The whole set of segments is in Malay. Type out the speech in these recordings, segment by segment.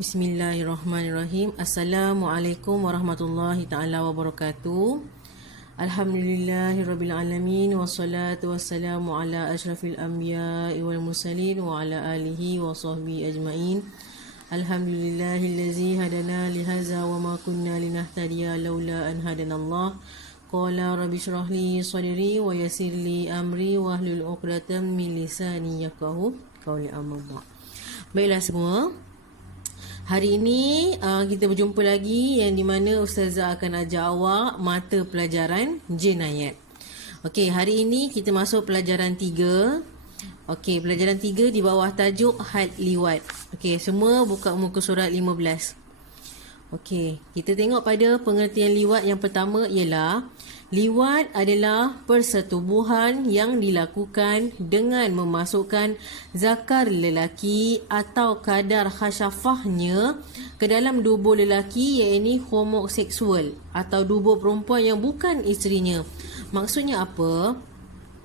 Bismillahirrahmanirrahim. Assalamualaikum warahmatullahi taala wabarakatuh. Alhamdulillahirabbil alamin wassalatu wassalamu ala asyrafil anbiya'i wal mursalin wa ala alihi wa sahbihi ajmain. Alhamdulillahillazi hadana li hadza wa ma kunna linahtadiya laula an hadanallah. Qala rabbi shrah li sadri wa yassir li amri wa hlul 'uqdatam min lisani yafqahu qawli. Amma ba'd. Baiklah semua. Hari ini kita berjumpa lagi yang di mana Ustazah akan ajak awak mata pelajaran jenayat. Okey, hari ini kita masuk pelajaran 3. Okey, pelajaran 3 di bawah tajuk had liwat. Okey, semua buka muka surat 15. Okey, kita tengok pada pengertian liwat yang pertama ialah liwat adalah persetubuhan yang dilakukan dengan memasukkan zakar lelaki atau kadar khasyafahnya ke dalam dubur lelaki, iaitu homoseksual atau dubur perempuan yang bukan isterinya. Maksudnya apa?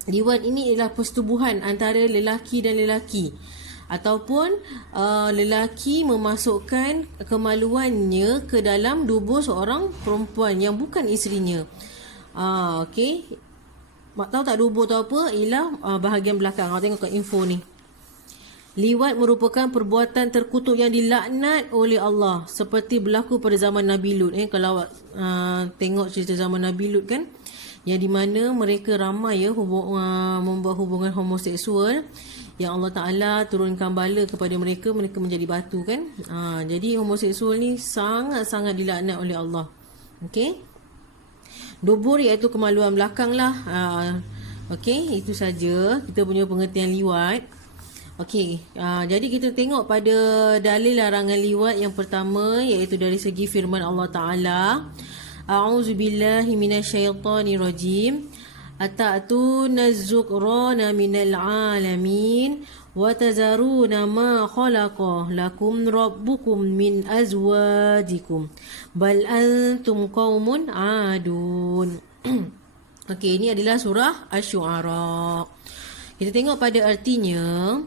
Liwat ini ialah persetubuhan antara lelaki dan lelaki, ataupun lelaki memasukkan kemaluannya ke dalam dubur seorang perempuan yang bukan isterinya. Okey. Tahu tak dubur tu apa? Ialah bahagian belakang. Awak tengok kat info ni. Liwat merupakan perbuatan terkutuk yang dilaknat oleh Allah, seperti berlaku pada zaman Nabi Lut. Kalau awak tengok cerita zaman Nabi Lut kan, yang di mana mereka ramai membuat hubungan homoseksual, yang Allah Ta'ala turunkan bala kepada mereka, mereka menjadi batu kan. Jadi homoseksual ni sangat-sangat dilaknat oleh Allah. Okey. Dubur iaitu kemaluan belakang lah. Okey, itu saja kita punya pengertian liwat. Okey, jadi kita tengok pada dalil larangan liwat yang pertama, iaitu dari segi firman Allah Ta'ala. A'udzubillahi minasyaitonirrajim. Ata'tuna az-zukrana minal alamin wa tazaruna ma khalaqa lakum rabbukum min azwajikum bal antum qaumun adun. Okey, ini adalah surah Asy-Syu'ara. Kita tengok pada artinya.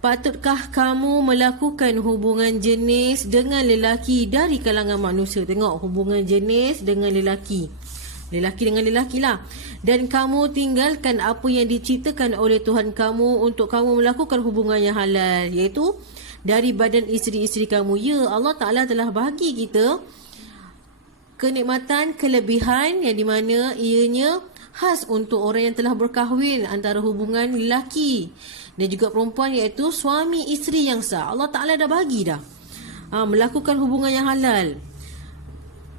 Patutkah kamu melakukan hubungan jenis dengan lelaki dari kalangan manusia? Tengok, hubungan jenis dengan lelaki. Lelaki dengan lelaki lah. Dan kamu tinggalkan apa yang diciptakan oleh Tuhan kamu untuk kamu melakukan hubungan yang halal, iaitu dari badan isteri-isteri kamu. Ya, Allah Ta'ala telah bagi kita kenikmatan, kelebihan yang di mana ianya khas untuk orang yang telah berkahwin antara hubungan lelaki dan juga perempuan, iaitu suami isteri yang sah. Allah Ta'ala dah bagi dah melakukan hubungan yang halal.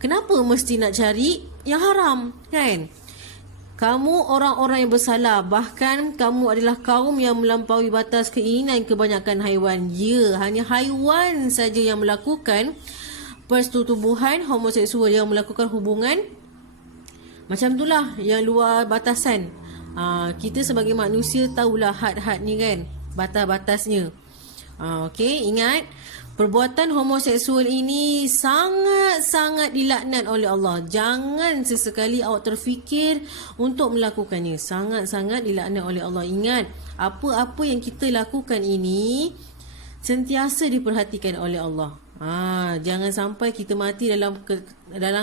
Kenapa mesti nak cari yang haram kan? Kamu orang-orang yang bersalah, bahkan kamu adalah kaum yang melampaui batas keinginan kebanyakan haiwan. Ya, hanya haiwan saja yang melakukan persetubuhan homoseksual, yang melakukan hubungan macam itulah, yang luar batasan. Kita sebagai manusia tahulah had-had ni kan, batas-batasnya. Okey, ingat, perbuatan homoseksual ini sangat-sangat dilaknat oleh Allah. Jangan sesekali awak terfikir untuk melakukannya. Sangat-sangat dilaknat oleh Allah. Ingat, apa-apa yang kita lakukan ini sentiasa diperhatikan oleh Allah. Jangan sampai kita mati dalam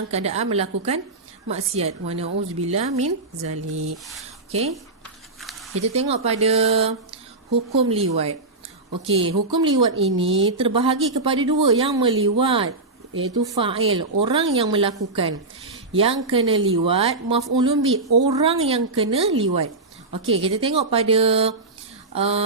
keadaan melakukan maksiat. Wa na'udzubillah min zalik. Okey. Kita tengok pada hukum liwat. Okey, hukum liwat ini terbahagi kepada dua. Yang meliwat, iaitu fa'il, orang yang melakukan. Yang kena liwat, maf'ulun bi, orang yang kena liwat. Okey, kita tengok pada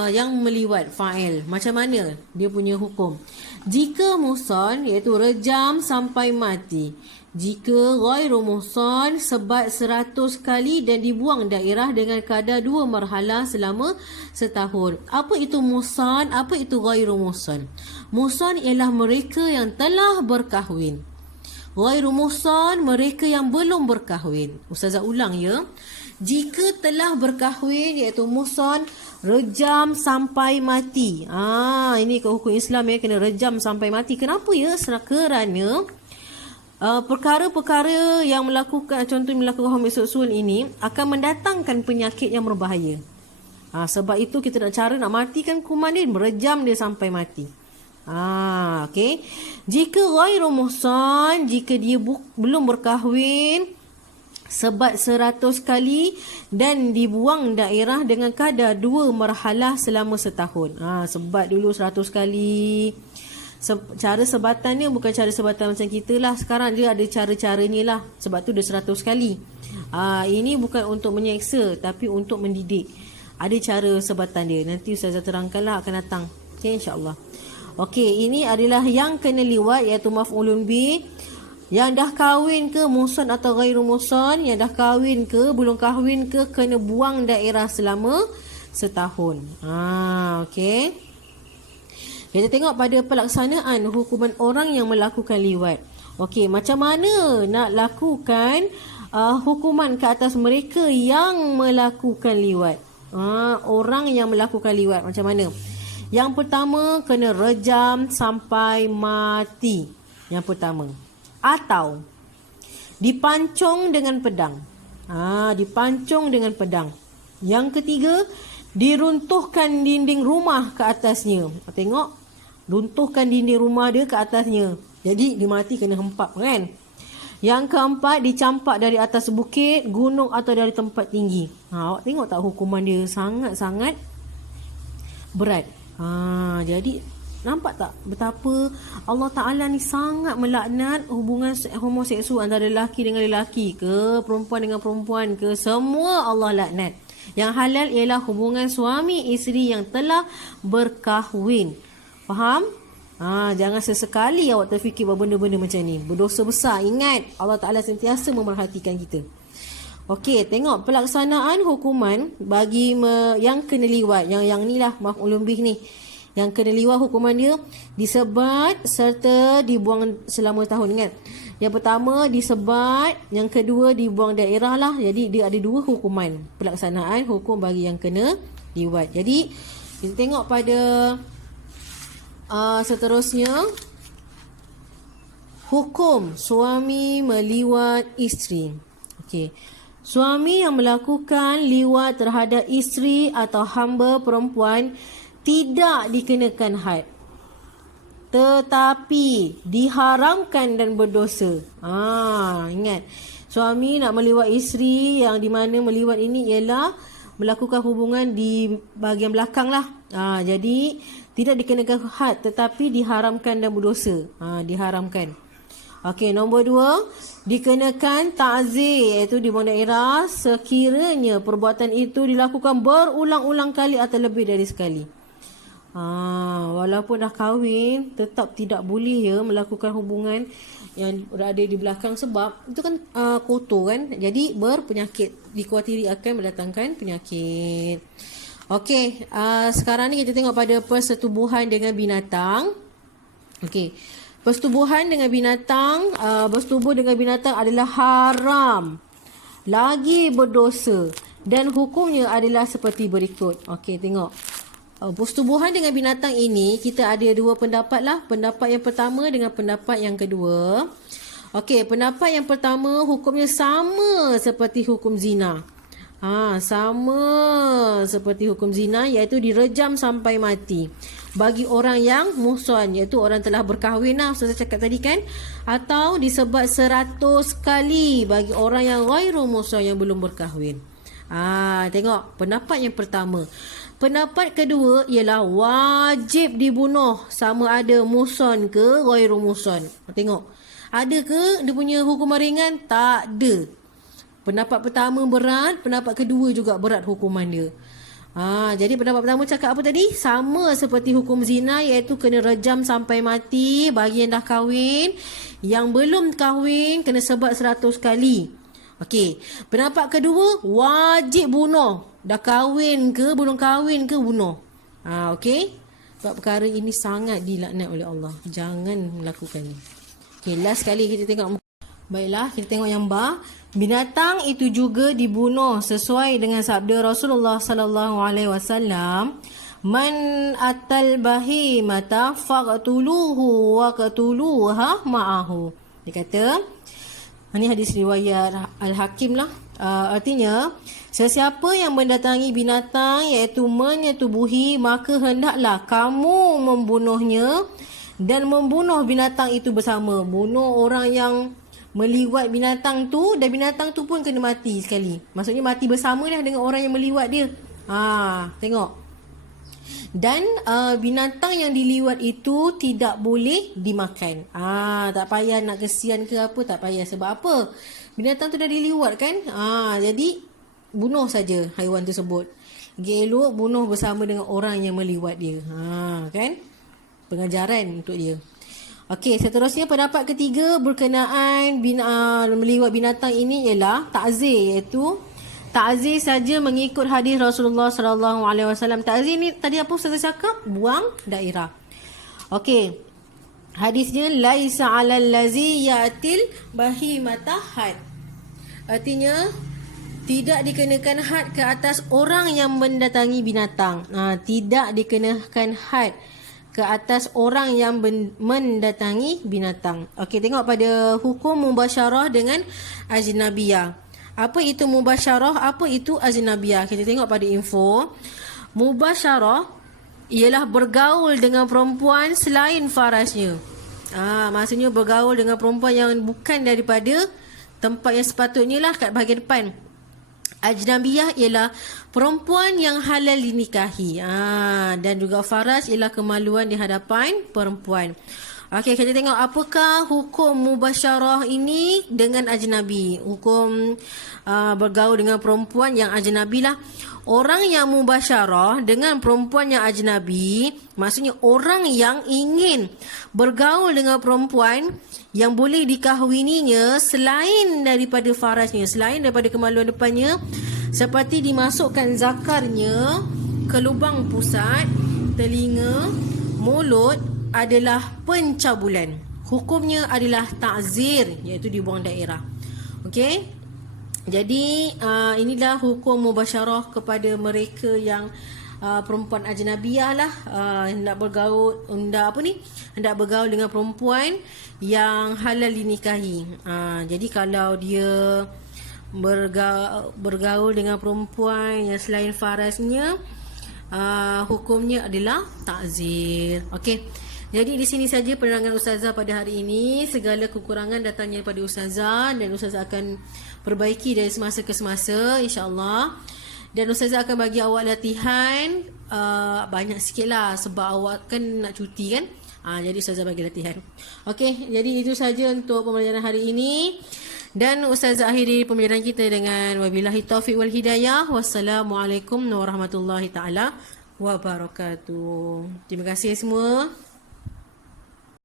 yang meliwat, fa'il. Macam mana dia punya hukum? Jika muhsan, iaitu rejam sampai mati. Jika ghairu muhsan, sebat 100 kali dan dibuang daerah dengan kadar 2 marhalah selama setahun. Apa itu muhsan? Apa itu ghairu muhsan? Muhsan ialah mereka yang telah berkahwin. Ghairu muhsan, mereka yang belum berkahwin. Ustazah ulang ya. Jika telah berkahwin, iaitu muhsan, rejam sampai mati. Ini ke hukum Islam ya, kena rejam sampai mati. Kenapa ya? Kerana perkara-perkara yang melakukan, contohnya melakukan homoseksual ini akan mendatangkan penyakit yang berbahaya. Sebab itu kita nak matikan kuman dia, merejam dia sampai mati. Okey. Jika ghairu muhsan, jika dia belum berkahwin sebat 100 kali dan dibuang daerah dengan kadar 2 marhalah selama setahun. Sebat dulu 100 kali. Cara sebatannya bukan cara sebatan macam kita lah. Sekarang dia ada cara-caranya lah. Sebab tu dia 100 kali. Ini bukan untuk menyeksa tapi untuk mendidik. Ada cara sebatan dia. Nanti Ustazah terangkanlah akan datang. Okay, insyaAllah. Okey, ini adalah yang kena liwat iaitu maf'ulun bi. Yang dah kahwin ke muhsan atau ghairu muhsan, yang dah kahwin ke belum kahwin ke, kena buang daerah selama setahun. Okey. Kita tengok pada pelaksanaan hukuman orang yang melakukan liwat. Okey, macam mana nak lakukan hukuman ke atas mereka yang melakukan liwat? Orang yang melakukan liwat macam mana? Yang pertama, kena rejam sampai mati. Yang pertama. Atau dipancung dengan pedang. Dipancung dengan pedang. Yang ketiga, diruntuhkan dinding rumah ke atasnya. Tengok, runtuhkan dinding rumah dia ke atasnya. Jadi dia mati kena hempap kan. Yang keempat, dicampak dari atas bukit, gunung atau dari tempat tinggi. Awak tengok tak hukuman dia sangat-sangat berat. Jadi nampak tak betapa Allah Ta'ala ni sangat melaknat hubungan homoseksual antara lelaki dengan lelaki ke, perempuan dengan perempuan ke, semua Allah laknat. Yang halal ialah hubungan suami isteri yang telah berkahwin. Faham? Jangan sesekali awak terfikir benda-benda macam ni. Berdosa besar. Ingat, Allah Ta'ala sentiasa memerhatikan kita. Okey, tengok pelaksanaan hukuman bagi yang kena liwat. Yang ni lah, maf'ulun bih ni. Yang kena liwat hukuman dia disebat serta dibuang selama tahun. Ingat, yang pertama disebat, yang kedua dibuang daerah lah. Jadi dia ada 2 hukuman pelaksanaan hukum bagi yang kena liwat. Jadi kita tengok pada seterusnya, hukum suami meliwat isteri. Okey, suami yang melakukan liwat terhadap isteri atau hamba perempuan tidak dikenakan had, tetapi diharamkan dan berdosa. Ingat, suami nak meliwat isteri, yang di mana meliwat ini ialah melakukan hubungan di bahagian belakang lah. Jadi tidak dikenakan had tetapi diharamkan dan berdosa. Diharamkan. Okey, nombor 2, dikenakan ta'zir, iaitu dibuang daerah sekiranya perbuatan itu dilakukan berulang-ulang kali atau lebih dari sekali. Walaupun dah kahwin, tetap tidak boleh melakukan hubungan yang berada di belakang, sebab itu kan kotor kan, jadi berpenyakit, dikhawatiri akan mendatangkan penyakit. Okey, sekarang ni kita tengok pada persetubuhan dengan binatang. Okey, persetubuhan dengan binatang, bersetubuh dengan binatang adalah haram, lagi berdosa, dan hukumnya adalah seperti berikut. Okey, tengok. Persetubuhan dengan binatang ini kita ada 2 pendapat lah. Pendapat yang pertama dengan pendapat yang kedua. Okey, pendapat yang pertama hukumnya sama seperti hukum zina. Sama seperti hukum zina, iaitu direjam sampai mati bagi orang yang muhsan, iaitu orang telah berkahwin lah, saya cakap tadi kan, atau disebat 100 kali bagi orang yang ghairu muhsan, yang belum berkahwin. Tengok pendapat yang pertama. Pendapat kedua ialah wajib dibunuh, sama ada muhsan ke ghairu muhsan. Tengok, ada ke dia punya hukuman ringan? Tak ada. Pendapat pertama berat, pendapat kedua juga berat hukuman dia. Jadi pendapat pertama cakap apa tadi? Sama seperti hukum zina, iaitu kena rejam sampai mati bagi yang dah kahwin. Yang belum kahwin kena sebat 100 kali. Okey, pendapat kedua wajib bunuh. Dah kahwin ke belum kahwin ke, bunuh. Okey. Sebab perkara ini sangat dilaknat oleh Allah. Jangan melakukannya. Okey, last sekali kita tengok. Baiklah, kita tengok yang ba. Binatang itu juga dibunuh sesuai dengan sabda Rasulullah sallallahu alaihi wasallam, man atal bahimata faqtuluhu wa qatuluha ma'ahu. Dia kata, ini hadis riwayat Al-Hakim lah. Artinya, sesiapa yang mendatangi binatang iaitu menyetubuhi, maka hendaklah kamu membunuhnya dan membunuh binatang itu bersama. Bunuh orang yang meliwat binatang tu, dan binatang tu pun kena mati sekali. Maksudnya mati bersama dah dengan orang yang meliwat dia. Tengok. Dan binatang yang diliwat itu tidak boleh dimakan. Tak payah nak kesian ke apa, tak payah. Sebab apa? Binatang tu dah diliwat kan. Jadi bunuh saja haiwan tersebut. Elok bunuh bersama dengan orang yang meliwat dia. Kan? Pengajaran untuk dia. Okey, seterusnya pendapat ketiga berkenaan meliwat binatang ini ialah ta'zir, iaitu ta'zir saja mengikut hadis Rasulullah sallallahu alaihi wasallam. Ta'zir ni tadi apa Ustaz cakap? Buang daerah. Okey. Hadisnya laisa 'alal ladzi ya'til bahimata had. Artinya tidak dikenakan had ke atas orang yang mendatangi binatang. Tidak dikenakan had ke atas orang yang mendatangi binatang. Okey, tengok pada hukum mubasyarah dengan ajnabiyah. Apa itu mubasyarah? Apa itu ajnabiyah? Kita tengok pada info. Mubasyarah ialah bergaul dengan perempuan selain farasnya. Maksudnya bergaul dengan perempuan yang bukan daripada tempat yang sepatutnya lah, kat bahagian depan. Ajnabiyah ialah perempuan yang halal dinikahi. Dan juga faras ialah kemaluan di hadapan perempuan. Okey, kita tengok apakah hukum mubasyarah ini dengan ajnabi. Hukum bergaul dengan perempuan yang ajnabi lah. Orang yang mubasyarah dengan perempuan yang ajnabi, maksudnya orang yang ingin bergaul dengan perempuan yang boleh dikahwininya selain daripada farasnya, selain daripada kemaluan depannya, seperti dimasukkan zakarnya ke lubang pusat, telinga, mulut, adalah pencabulan. Hukumnya adalah ta'zir, iaitu dibuang daerah. Okey. Jadi inilah hukum mubasyarah kepada mereka yang perempuan ajnabiyah lah, hendak bergaul dengan perempuan yang halal dinikahi. Jadi kalau dia bergaul dengan perempuan yang selain farasnya, hukumnya adalah ta'zir. Okey. Jadi di sini saja penerangan Ustazah pada hari ini. Segala kekurangan datangnya daripada Ustazah, dan Ustazah akan perbaiki dari semasa ke semasa, insya-Allah. Dan Ustazah akan bagi awak latihan banyak sikit lah, sebab awak kan nak cuti kan. Jadi Ustazah bagi latihan. Okey, jadi itu saja untuk pembelajaran hari ini. Dan Ustazah akhiri pembelajaran kita dengan wabillahi taufiq wal hidayah. Wassalamualaikum warahmatullahi taala wabarakatuh. Terima kasih semua.